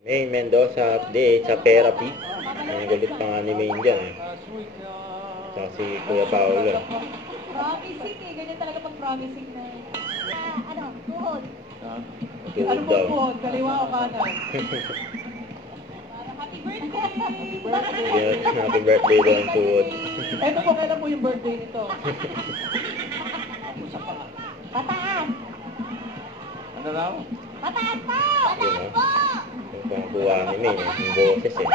May Mendoza update sa therapy. May galit pa nga ni Maine dyan eh. Saka si Kuya Paolo. Promising eh. Ganyan talaga pag promising na. Tuhod. Tuhod daw. Tuhod? Kaliwa o kanan? Happy birthday! Yes, happy birthday daw ang tuhod. Eto po, kailan po yung birthday nito? Pataas! Ano raw? Pataas po! Pataas po! Yung pangkuha ni Maine, yung boses eh.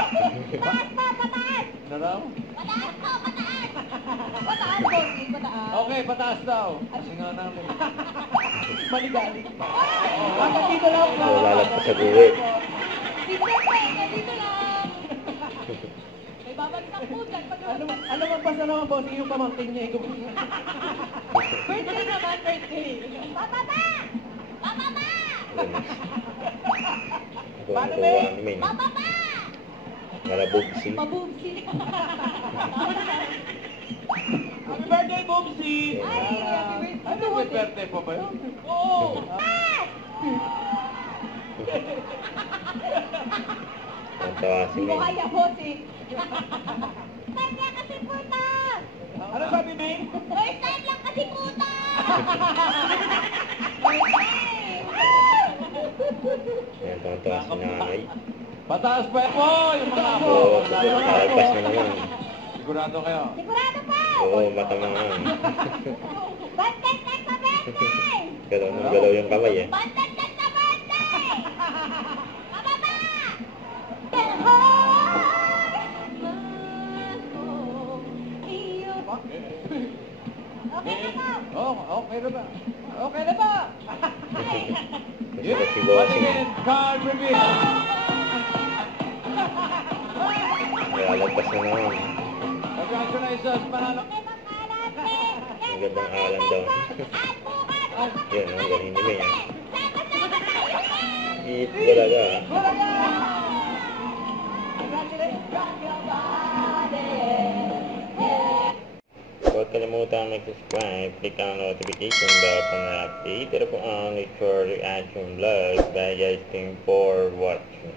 Pataas po! Pataas! Ano raw? Pataas po! Pataas! Pataas po! Pataas! Okay, pataas daw. Kasi nga namin. Maligalig. Hanggang dito lang po. So, lalagpas sa guhit. Dito lang. Dito lang. May babagsak po dyan. Alam mo pa sa naman boss, yung pamangkin niya. Birthday naman, birthday. Bababa! Bababa! Yung pangkuha ni Maine. Bababa! Malabugsi. Mabubsi. Happy birthday, Bobsy! Ay, happy birthday. Ano, may birthday pa ba yun? Oo. Ang tawa si Hindi mo Maine. kaya, boss eh. Kanya kasi puta! Ano sabi, May? First time lang kasi puta! Ayan, tawa si nanay. Pataas pa po! Yung mga apo! Oo, lalagpas na naman. Sigurado kayo? Sigurado pa! Oo, matamaan. Bantet na sa birthday! Galaw ng galaw yung kamay eh. Bantet na sa birthday! Pababa! Okay na ba? Oh, okay na ba? Okay na ba? Gusto ko si Bossing. Patingin, card reveal! Lalagpas na naman. Congratulations, panalo! Ang gandang alam daw. Yan, ang galing ni May. Eat talaga. Huwag kalimutan mag-subscribe, click ang notification bell para update. Ito po ang Lecture Reaction Vlog. Bye guys, thank you for watching.